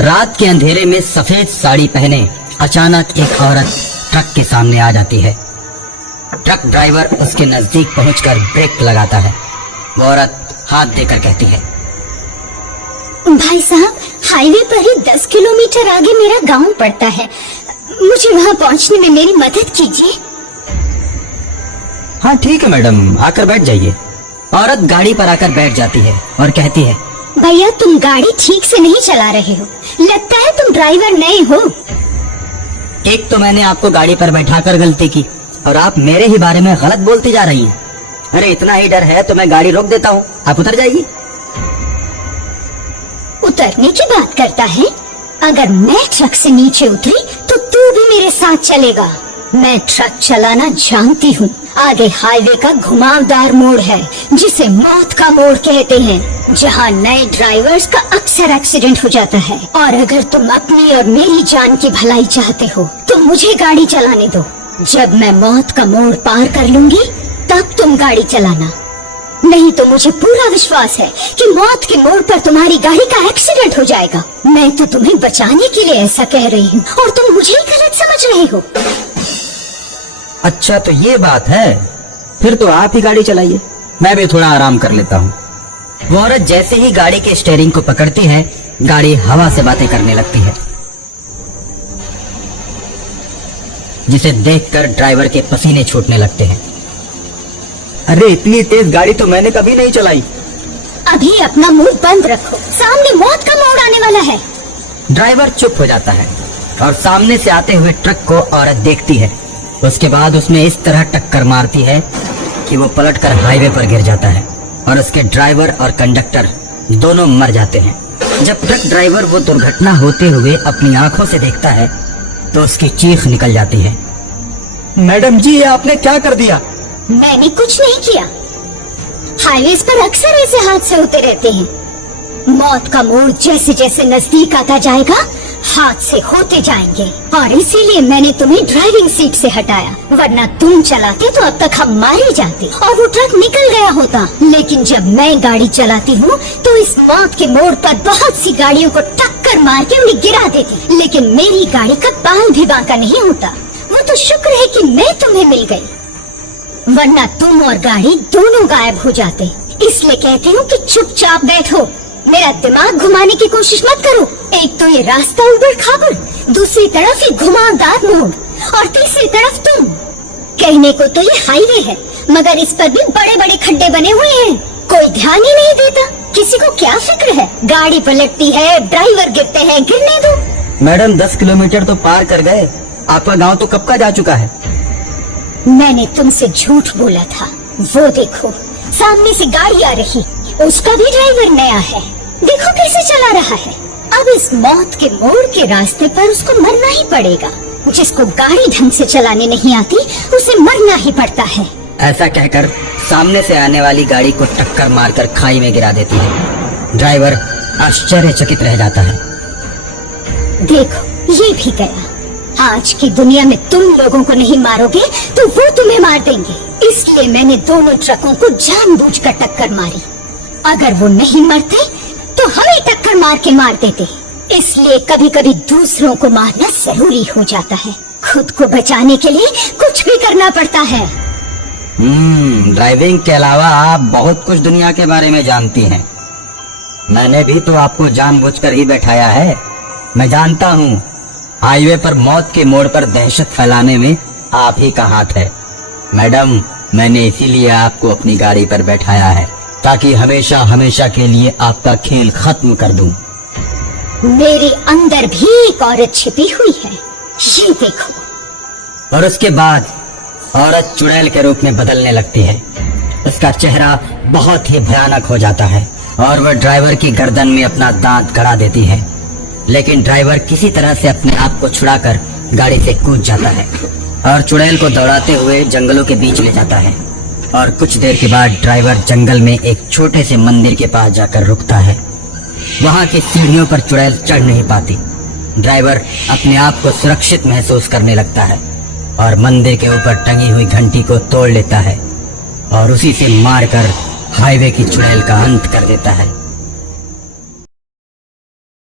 रात के अंधेरे में सफेद साड़ी पहने अचानक एक औरत ट्रक के सामने आ जाती है। ट्रक ड्राइवर उसके नजदीक पहुंचकर ब्रेक लगाता है। वो औरत हाथ देकर कहती है, भाई साहब, हाईवे पर ही 10 किलोमीटर आगे मेरा गांव पड़ता है, मुझे वहां पहुंचने में मेरी मदद कीजिए। हाँ ठीक है मैडम, आकर बैठ जाइए। औरत गाड़ी पर आकर बैठ जाती है और कहती है, भैया तुम गाड़ी ठीक से नहीं चला रहे हो, लगता है तुम ड्राइवर नए हो। एक तो मैंने आपको गाड़ी पर बैठाकर गलती की और आप मेरे ही बारे में गलत बोलती जा रही हैं। अरे इतना ही डर है तो मैं गाड़ी रोक देता हूँ, आप उतर जाइए। उतरने की बात करता है? अगर मैं ट्रक से नीचे उतरी तो तू भी मेरे साथ चलेगा। मैं ट्रक चलाना जानती हूँ। आगे हाईवे का घुमावदार मोड़ है जिसे मौत का मोड़ कहते हैं, जहाँ नए ड्राइवर्स का अक्सर एक्सीडेंट हो जाता है। और अगर तुम अपनी और मेरी जान की भलाई चाहते हो तो मुझे गाड़ी चलाने दो। जब मैं मौत का मोड़ पार कर लूंगी तब तुम गाड़ी चलाना। नहीं तो मुझे पूरा विश्वास है कि मौत के मोड़ पर तुम्हारी गाड़ी का एक्सीडेंट हो जाएगा। मैं तो तुम्हें बचाने के लिए ऐसा कह रही हूँ और तुम मुझे ही गलत समझ रहे हो। अच्छा तो ये बात है, फिर तो आप ही गाड़ी चलाइए, मैं भी थोड़ा आराम कर लेता हूँ। वो औरत जैसे ही गाड़ी के स्टीयरिंग को पकड़ती है, गाड़ी हवा से बातें करने लगती है, जिसे देखकर ड्राइवर के पसीने छूटने लगते हैं। अरे इतनी तेज गाड़ी तो मैंने कभी नहीं चलाई। अभी अपना मुंह बंद रखो, सामने मौत का मोड़ आने वाला है। ड्राइवर चुप हो जाता है और सामने से आते हुए ट्रक को औरत देखती है। उसके बाद उसमें इस तरह टक्कर मारती है कि वो पलटकर हाईवे पर गिर जाता है और उसके ड्राइवर और कंडक्टर दोनों मर जाते हैं। जब ट्रक ड्राइवर वो दुर्घटना होते हुए अपनी आंखों से देखता है तो उसकी चीख निकल जाती है, मैडम जी ये आपने क्या कर दिया? मैंने कुछ नहीं किया। हाईवे पर अक्सर ऐसे हादसे होते रहते हैं। मौत का मोड़ जैसे जैसे नजदीक आता जाएगा हादसे होते जाएंगे और इसीलिए मैंने तुम्हें ड्राइविंग सीट से हटाया, वरना तुम चलाते तो अब तक हम मारे जाते और वो ट्रक निकल गया होता। लेकिन जब मैं गाड़ी चलाती हूँ तो इस मौत के मोड़ पर बहुत सी गाड़ियों को टक्कर मार के उन्हें गिरा देती, लेकिन मेरी गाड़ी का बाल भी बांका नहीं होता। वो तो शुक्र है कि मैं तुम्हें मिल गई, वरना तुम और गाड़ी दोनों गायब हो जाते। इसलिए कहती हूँ कि चुपचाप बैठो, मेरा दिमाग घुमाने की कोशिश मत करो। एक तो ये रास्ता उबड़ खाबड़, दूसरी तरफ ये घुमावदार मोड़ और तीसरी तरफ तुम। कहने को तो ये हाईवे है मगर इस पर भी बड़े बड़े खड्डे बने हुए हैं, कोई ध्यान ही नहीं देता। किसी को क्या फिक्र है? गाड़ी पलटती है, ड्राइवर गिरते हैं, गिरने दो। मैडम 10 किलोमीटर तो पार कर गए, आपका गाँव तो कब का जा चुका है। मैंने तुमसे झूठ बोला था। वो देखो सामने से गाड़ी आ रही, उसका भी ड्राइवर नया है, देखो कैसे चला रहा है। अब इस मौत के मोड़ के रास्ते पर उसको मरना ही पड़ेगा। जिसको गाड़ी ढंग से चलाने नहीं आती उसे मरना ही पड़ता है। ऐसा कहकर सामने से आने वाली गाड़ी को टक्कर मारकर खाई में गिरा देती है। ड्राइवर आश्चर्यचकित रह जाता है। देखो ये भी गया। आज की दुनिया में तुम लोगों को नहीं मारोगे तो वो तुम्हें मार देंगे, इसलिए मैंने दोनों ट्रकों को जानबूझकर टक्कर मारी। अगर वो नहीं मरते तो हमें टक्कर मार के मार देते। इसलिए कभी कभी दूसरों को मारना जरूरी हो जाता है, खुद को बचाने के लिए कुछ भी करना पड़ता है। ड्राइविंग के अलावा आप बहुत कुछ दुनिया के बारे में जानती हैं। मैंने भी तो आपको जानबूझकर ही बैठाया है। मैं जानता हूँ हाईवे पर मौत के मोड़ पर दहशत फैलाने में आप ही का हाथ है। मैडम मैंने इसीलिए आपको अपनी गाड़ी पर बैठाया है ताकि हमेशा हमेशा के लिए आपका खेल खत्म कर दूं। मेरे अंदर भी एक औरत छिपी हुई है, ये देखो। और उसके बाद औरत चुड़ैल के रूप में बदलने लगती है। उसका चेहरा बहुत ही भयानक हो जाता है और वह ड्राइवर की गर्दन में अपना दांत गड़ा देती है, लेकिन ड्राइवर किसी तरह से अपने आप को छुड़ाकर गाड़ी से कूद जाता है और चुड़ैल को दौड़ाते हुए जंगलों के बीच ले जाता है। और कुछ देर के बाद ड्राइवर जंगल में एक छोटे से मंदिर के पास जाकर रुकता है। वहाँ की सीढ़ियों पर चुड़ैल चढ़ नहीं पाती। ड्राइवर अपने आप को सुरक्षित महसूस करने लगता है और मंदिर के ऊपर टंगी हुई घंटी को तोड़ लेता है और उसी से मारकर हाईवे की चुड़ैल का अंत कर देता है।